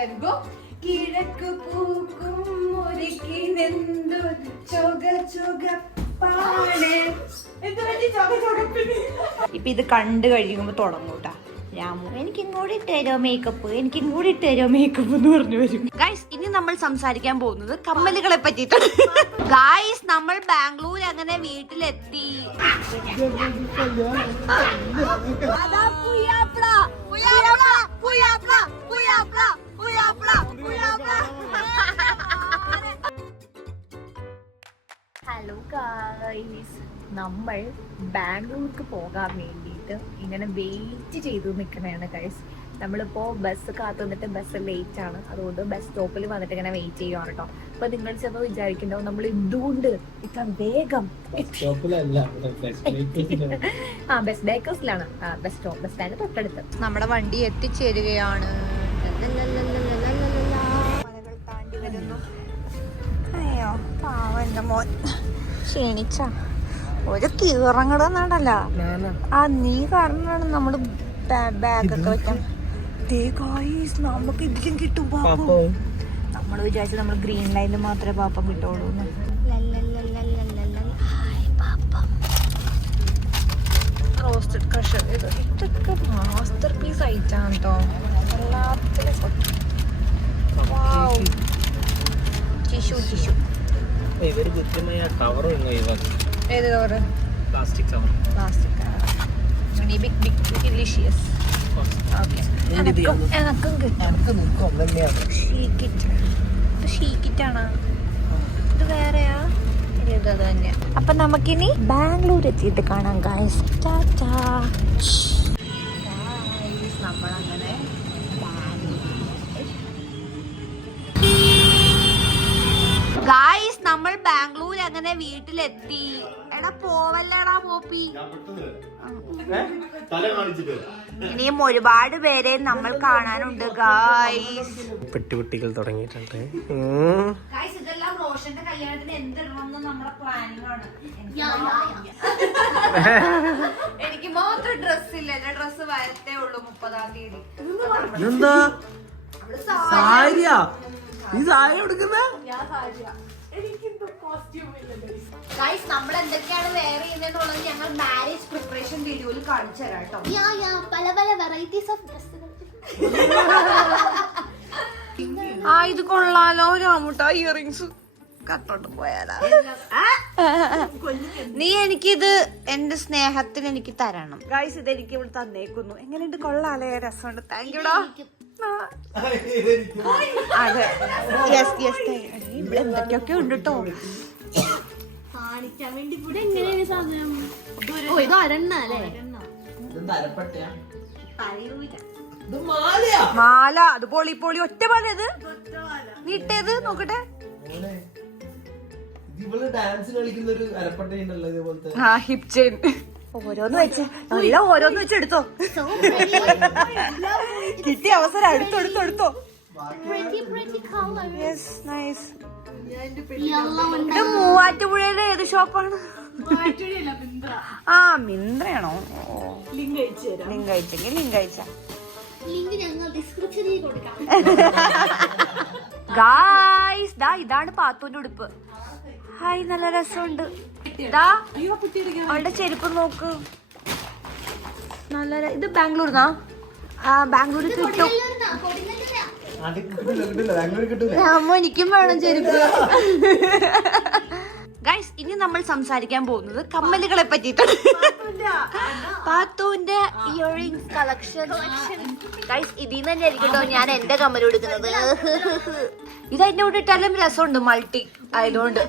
Let കിഴക്ക് പൂക്കും ഒരുക്കിനെന്തു നിന്നു ചുക എന്ത് പറ്റി? ചൊക ഇപ്പൊ ഇത് കണ്ടു കഴിയുമ്പോ തുടങ്ങൂട്ടാ രാമു എനിക്ക് ഇങ്ങോട്ട് ഇട്ടുതരോ മേക്കപ്പ് എനിക്ക് ഇങ്ങോട്ട് ഇട്ടുതരോ മേക്കപ്പ് എന്ന് പറഞ്ഞു വരും. ഗൈസ് ഇനി നമ്മൾ സംസാരിക്കാൻ പോകുന്നത് കമ്മലുകളെ പറ്റിയിട്ടാണ്. ഗൈസ് നമ്മൾ ബാംഗ്ലൂർ അങ്ങനെ വീട്ടിലെത്തി. അതാ പുയ്യാപ്ല, പുയ്യാപ്ല, പുയ്യാപ്ല, പുയ്യാപ്ല. ഹലോ ഗായ്സ് നമ്മൾ ബാംഗ്ലൂർക്ക് പോകാൻ വേണ്ടിയിട്ട് ഇങ്ങനെ വെയിറ്റ് ചെയ്തു നിൽക്കുന്നതാണ് ഗൈസ് നമ്മളിപ്പോൾ ബസ് കാത്തു നിന്നിട്ട് ബസ് ലേറ്റ് ആണ്. അതുകൊണ്ട് ബസ് സ്റ്റോപ്പിൽ വന്നിട്ട് ഇങ്ങനെ വെയിറ്റ് ചെയ്യുവാണ് കേട്ടോ അപ്പൊ നിങ്ങൾ ചിലപ്പോൾ വിചാരിക്കുന്നുണ്ടാവും നമ്മൾ എന്തുകൊണ്ട് ഇത്ര വേഗം ആ ബസ് ബേക്കേഴ്സിലാണ് ബസ് സ്റ്റോപ്പ് ബസ് സ്റ്റാൻഡ് തൊട്ടടുത്ത്. നമ്മുടെ വണ്ടി എത്തിച്ചേരുകയാണ്. മോൻ. ക്ഷീണിച്ച. ഒരു കീറങ്ങടന്നല്ല ആ നീ കാരണമാണ് നമ്മൾ ബാഗൊക്കെ വെക്കാൻ. നമ്മൾ നമുക്ക് ഇതിലും കിട്ടും പാപ്പു. നമ്മൾ വിചാരിച്ചു നമ്മൾ ഗ്രീൻ ലൈനിൽ മാത്രമേ പാപ്പം കിട്ടുള്ളൂ. റോസ്റ്റഡ് ക്രഷർ ഇത് ഇതൊക്കെ മാസ്റ്റർ പീസ് ആയിട്ടാണ് കേട്ടോ എല്ലാത്തിലും ടിഷ്യൂ ഇവർ കൃത്യമായി ആ കവർ ഒഴിവാക്കി ഏത് cover plastic cover plastic big big delicious എനക്കും കിട്ടും. ഇത് ഷീക്കിറ്റാണ്? ഇത് വേറെയാ? ഇല്ല, ഇത് തന്നെ അപ്പൊ നമുക്കിനി ബാംഗ്ലൂർ എത്തിയിട്ട് കാണാം ഗായ്സ് ടാറ്റാ അങ്ങനെ വീട്ടിലെത്തി. എടാ പോവല്ലടാ പോപ്പി. ഇനിയും ഒരുപാട് പേരെ നമ്മൾ കാണാനുണ്ട് ഗായ്സ് പെട്ടികുട്ടികൾ തുടങ്ങിയിട്ടുണ്ട്. ഇതെല്ലാം റോഷന്റെ കല്യാണത്തിന് എന്തിടണമെന്ന് നമ്മുടെ പ്ലാനിങ് ആണ് എനിക്ക് മാത്രം ഡ്രസ് ഇല്ല. എന്റെ ഡ്രസ് വരത്തേ ഉള്ളൂ മുപ്പതാം തീയതി. എന്താ സാരിയാ? നീ സാരി എടുക്കുന്ന ഗായ്സ് നമ്മൾ എന്തൊക്കെയാണ് വെയർ ചെയ്യുന്നത് ഞങ്ങൾ മാരേജ് പ്രിപ്പറേഷൻ വീഡിയോയിൽ കാണിച്ചു തരാം കേട്ടോ. യാ യാ പല പല വെറൈറ്റീസ് ഓഫ് ഡ്രസ്സുകൾ ആ ഇത് കൊള്ളാലോ രാമുട്ട ഇയറിങ്സ് കട്ടോട്ട് പോയാലാ. നീ എനിക്കിത് എന്റെ സ്നേഹത്തിന് എനിക്ക് തരണം. ഗൈസ് ഇത് എനിക്ക് ഇവിടെ തന്നേക്കുന്നു. എങ്ങനെയുണ്ട്? കൊള്ളാലേ രസമുണ്ട്. താങ്ക് യുടാ അതെ. യെസ് യെസ് ഇവിടെ എന്തൊക്കെയൊക്കെ ഉണ്ട് കേട്ടോ കാണിക്കാൻ വേണ്ടി ഇവിടെ എങ്ങനെയാണ് സാധനം? ഓ ഇത് ഒരെണ്ണ അല്ലേ? മാല അത് പൊളി പൊളി. ഒറ്റ പാല ഇത്? നീട്ടേത് നോക്കട്ടെ. മോനെ, ഇത് ഡാൻസ് കളിക്കുന്ന ഒരു അരപ്പട്ടയുണ്ടല്ലോ ഇതേപോലത്തെ. ആ ഹിപ് ചെയിൻ ഓരോന്ന് വെച്ച് നല്ല ഓരോന്ന് വെച്ച് എടുത്തോ. കിട്ടിയ അവസരം. അടുത്തോ pretty ഇത് മൂവാറ്റുപുഴയിലെ ഏത് ഷോപ്പാണ്? ആ മിന്ത്രയാണോ? ലിങ്ക് അയച്ചെങ്കിൽ ലിങ്ക് അയച്ച ലിങ്ക് ഞങ്ങൾ ഡിസ്ക്രിപ്ഷനിൽ കൊടുക്കാം. ഗായ്സ് ദാ ഇതാണ് പാത്തുവിന്റെ ഉടുപ്പ്. ഹായ് നല്ല രസമുണ്ട്. ദാ അവളുടെ ചെരുപ്പ് നോക്ക്. നല്ല ര- ഇത് ബാംഗ്ലൂർന്നാ ആ ബാംഗ്ലൂരിൽ കിട്ടും. എനിക്കും വേണം ചെരുപ്പ്. ഗൈസ് ഇനി നമ്മൾ സംസാരിക്കാൻ പോകുന്നത് കമ്മലുകളെ പറ്റിയിട്ടാണ്. പാത്തുവിന്റെ ഇയറിംഗ്സ് കളക്ഷൻ ഗൈസ് ഇതിൽ തന്നെ ആയിരിക്കട്ടോ ഞാൻ എന്റെ കമ്മൽ എടുക്കുന്നത് ഇത് എന്നെ കൂടെ ഇട്ടാലും രസമുണ്ട് മൾട്ടി ആയതുകൊണ്ട്.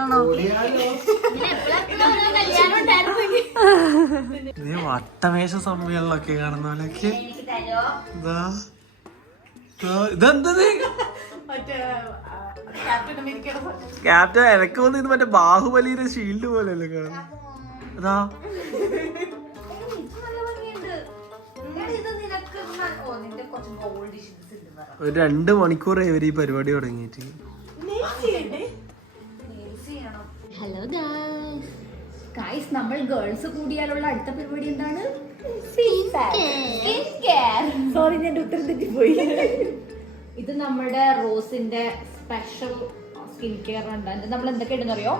ആണോ? ഇത് വട്ടമേശ സമ്മേളനമൊക്കെ കാണുന്ന പോലെയൊക്കെ. ക്യാപ്റ്റൻ എനക്ക് തോന്നുന്നു ഇത് മറ്റേ ബാഹുബലിയുടെ ഷീൽഡ് പോലെയല്ലേ കാണുന്നത് അതാ ഒരു രണ്ട് മണിക്കൂറായി ഇവർ ഈ പരിപാടി തുടങ്ങിയിട്ട്. ഹലോ ഗായ്സ് ഗൈസ് നമ്മൾ ഗേൾസ് കൂടിയാലുള്ള അടുത്ത പരിപാടി എന്താണ്? സോറി ഞാൻ ഉത്തരം തെറ്റിപ്പോയി ഇത് നമ്മുടെ റോസിന്റെ സ്പെഷ്യൽ സ്കിൻ കെയർ ഉണ്ട് നമ്മൾ എന്തൊക്കെ ഉണ്ടെന്നറിയോ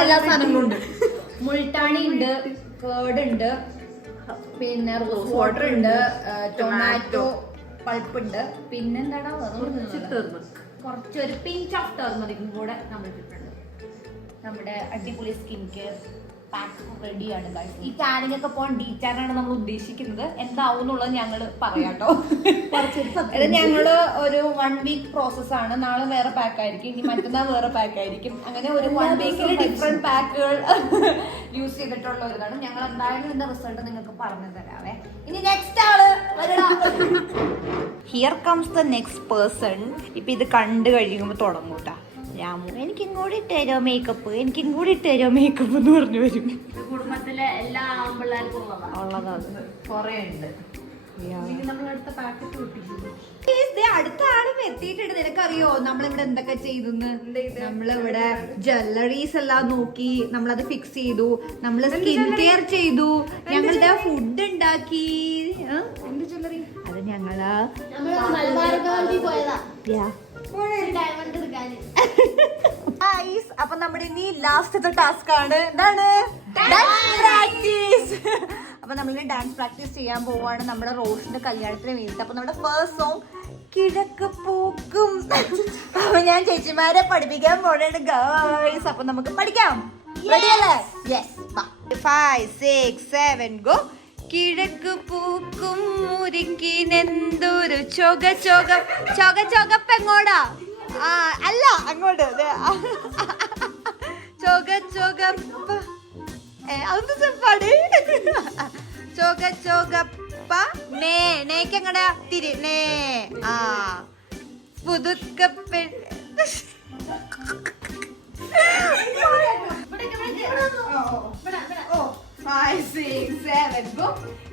എല്ലാ സാധനങ്ങളുണ്ട് മുൾട്ടാണി ഉണ്ട് കേർഡ് ഉണ്ട് പിന്നെ റോസ് വാട്ടർ ഉണ്ട് ടൊമാറ്റോ പൾപ്പ് ഉണ്ട്. പിന്നെന്താണ് കുറച്ചൊരു പിഞ്ച് ഓഫ് ടെർമറിക്കും കൂടെ നമ്മൾ ഇട്ടിട്ടുണ്ട്. നമ്മുടെ അടിപൊളി സ്കിൻ കെയർ പാക്ക് റെഡിയാണ് ഗൈസ് ഈ ടാനിങ് ഒക്കെ പോകാൻ ഡീറ്റാനാണ് നമ്മൾ ഉദ്ദേശിക്കുന്നത്. എന്താവും എന്നുള്ളത് ഞങ്ങൾ പറയാട്ടോ ഇത് ഞങ്ങൾ ഒരു വൺ വീക്ക് പ്രോസസ് ആണ്. നാളെ വേറെ പാക്ക് ആയിരിക്കും. ഇനി മറ്റന്നാൾ വേറെ പാക്ക് ആയിരിക്കും. അങ്ങനെ ഒരു വൺ വീക്കിൽ ഡിഫറെന്റ് പാക്കുകൾ യൂസ് ചെയ്തിട്ടുള്ള ഒരു ഇതാണ് ഞങ്ങൾ എന്തായാലും ഇതിന്റെ റിസൾട്ട് നിങ്ങൾക്ക് പറഞ്ഞു തരാവേ. ഇനി next all here comes the next person ഇപ്പൊ ഇത് കണ്ടു കഴിയുമ്പോൾ തുടങ്ങൂട്ടാ രാമു എനിക്കും കൂടി ഇട്ടുതരോ മേക്കപ്പ് എനിക്കും കൂടി ഇട്ടുതരോ മേക്കപ്പ് എന്ന് പറഞ്ഞു വരും. കുടുംബത്തിലെ എല്ലാ ആൺപിള്ളേർക്കും ഉള്ളതാ. ഉള്ളതാണ്. കൊറേ ഉണ്ട്. അടുത്ത ആളും എത്തിയിട്ടുണ്ട്. നിനക്കറിയോ? നമ്മളിവിടെ എന്തൊക്കെ ചെയ്തെന്ന്? നമ്മളിവിടെ ജ്വല്ലറീസ് എല്ലാം നോക്കി നമ്മളത് ഫിക്സ് ചെയ്തു. നമ്മൾ സ്കിൻ കെയർ ചെയ്തു. ഞങ്ങളുടെ ഫുഡ് ഉണ്ടാക്കി. അത് ഞങ്ങൾ അപ്പൊ നമ്മുടെ ഇനി ലാസ്റ്റത്തെ ടാസ്ക് ആണ്. എന്താണ്? ഡാൻസ് പ്രാക്ടീസ് അപ്പൊ നമ്മൾ ഡാൻസ് പ്രാക്ടീസ് ചെയ്യാൻ പോവാണ്. നമ്മുടെ റോഷിന്റെ കല്യാണത്തിന് വേണ്ടിട്ട് അപ്പൊ നമ്മുടെ ഫസ്റ്റ് സോങ് കിഴക്ക് പൂക്കും. അപ്പൊ ഞാൻ ചേച്ചിമാരെ പഠിപ്പിക്കാൻ പോണാണ് ഗൈസ് അപ്പൊ നമുക്ക് പഠിക്കാം. റെഡി അല്ലേ? Yes five six seven go കിഴക്ക് പൂക്കും മുരിക്കിനെന്തൊരു ചൊക ചൊക. ചൊക ചൊകപ്പെങ്ങോടാ ആ അല്ല അങ്ങോട്ട്. ചൊക ചൊകപ്പ ചൊക ചൊകപ്പ എങ്ങടാ? പുതുക്കപ്പെ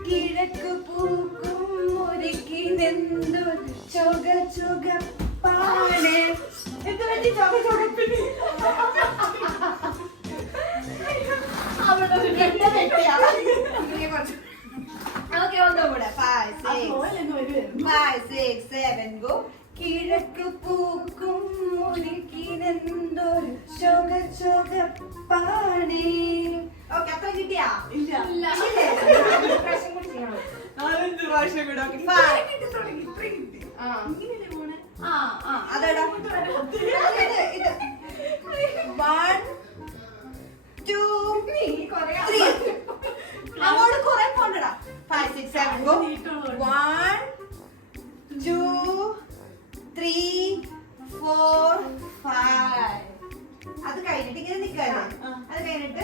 കിഴക്ക് പൂക്കും മുരുകിനെന്തു നിന്നു. ചുക പാണ് എന്ത് പറ്റി? ചൊക ചൊകപ്പിന് കിഴക്ക് പൂക്കും മുരുകിനെന്തൊരു ചൊക ചുക പാണ് ഓക്കെ അത്ര കിട്ടിയാ? പ്രാവശ്യം കൂടി ചെയ്യണം നാലഞ്ച് പ്രാവശ്യം കൂടെ ആ. ആ അതെടാ. ഇത് ഇത് വൺ ടു ത്രീ അങ്ങോട്ട് കുറെ പോണ്ടടാ. Five six seven go one two three four five അത് കഴിഞ്ഞിട്ട് ഇങ്ങനെ നിൽക്കാല്ലേ അത് കഴിഞ്ഞിട്ട്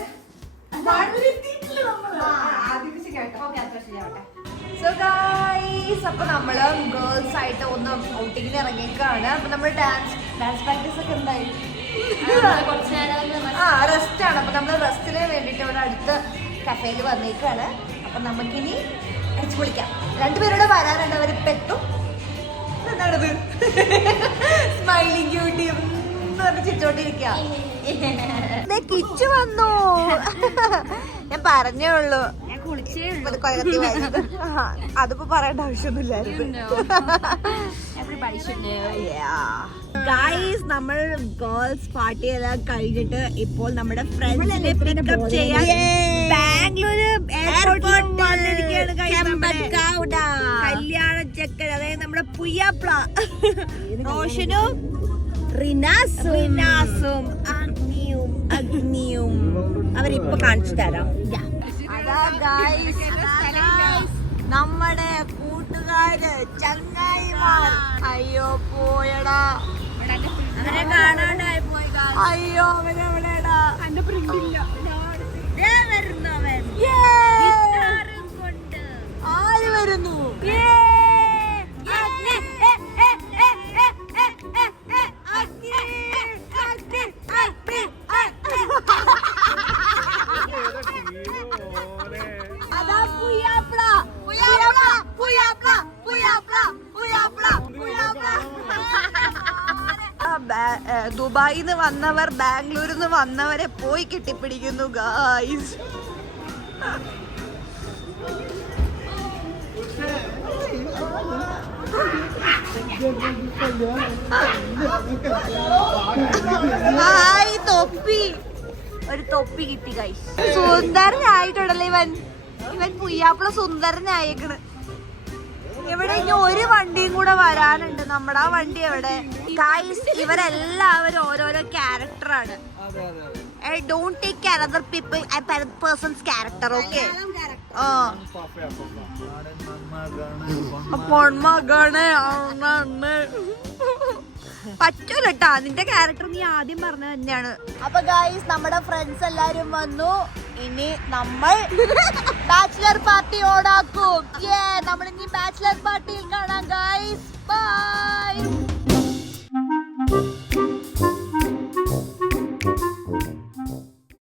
ഗൈസ് അപ്പൊ നമ്മൾ ഗേൾസ് ആയിട്ട് ഒന്ന് ഔട്ടിങ്ങിന് ഇറങ്ങിയേക്കാണ്. അപ്പൊ നമ്മൾ ഡാൻസ് ഡാൻസ് പ്രാക്ടീസ് ഒക്കെ നേരം ആ റെസ്റ്റ് ആണ്. അപ്പൊ നമ്മൾ റെസ്റ്റിന് വേണ്ടിട്ട് ഇവിടെ അടുത്ത് കഫേയിൽ വന്നേക്കാണ്. അപ്പൊ നമുക്കിനി അടിച്ചു പൊളിക്കാം. രണ്ടുപേരോട് വരാനുണ്ട് അവർ പെട്ടു. എന്താണത് സ്മൈലിംഗ് ക്യൂട്ടി എന്ന് പറഞ്ഞ് കിച്ചു വന്നു. ഞാൻ പറഞ്ഞേ ഉള്ളൂ. അതിപ്പോ പറയേണ്ട ആവശ്യമൊന്നുമില്ലായിരുന്നു. ഗൈസ് നമ്മൾ ഗേൾസ് പാർട്ടി എല്ലാം കഴിഞ്ഞിട്ട് ഇപ്പോൾ നമ്മുടെ ഫ്രണ്ട്സിനെ പിക്കപ്പ് ചെയ്യാൻ ബാംഗ്ലൂര് എയർപോർട്ടിൽ കല്യാണ ചെക്കൻ അതായത് നമ്മുടെ പുയ്യാപ്ല. റോഷനും റിനാസും. റിനാസും അഗ്നിയും അഗ്നിയും. അവരിപ്പൊ കാണിച്ചു തരാം. നമ്മുടെ കൂട്ടുകാര് ചങ്ങായിമാർ. അയ്യോ പോയടാ. അവരെ കാണാണ്ടായി പോയി അയ്യോ അവരെവിടെയാടാ എന്റെ ഇല്ല. വരുന്നു ഏ കൊണ്ട്. ആര് വരുന്നു? ദുബായിൽ നിന്ന് വന്നവർ ബാംഗ്ലൂരിൽ നിന്ന് വന്നവരെ പോയി കെട്ടിപ്പിടിക്കുന്നു ഗായ്സ് ഹായ് തൊപ്പി. ഒരു തൊപ്പി കിട്ടി ഗൈസ് സുന്ദരനായിട്ടുണ്ടല്ലോ ഇവൻ. ഇവൻ പുയ്യാപ്പിള സുന്ദരനായേക്കണ്. ഇവിടെ ഇനി ഒരു വണ്ടിയും കൂടെ വരാനുണ്ട്. നമ്മുടെ ആ വണ്ടി എവിടെ? ഗൈസ് ഇവരെല്ലാവരും ഓരോരോ ക്യാരക്ടറാണ് I don't take another people I persons character okay. പറ്റൂല കേട്ടാ നിന്റെ ക്യാരക്ടർ നീ ആദ്യം പറഞ്ഞത് തന്നെയാണ്. അപ്പൊ ഗായ്സ് നമ്മുടെ ഫ്രണ്ട്സ് എല്ലാരും വന്നു. ഇനി നമ്മൾ ബാച്ചിലർ പാർട്ടി ഓടാക്കും നമ്മൾ ഇനി ബാച്ചിലർ പാർട്ടിയിൽ കാണാം ഗായ്സ് ബൈ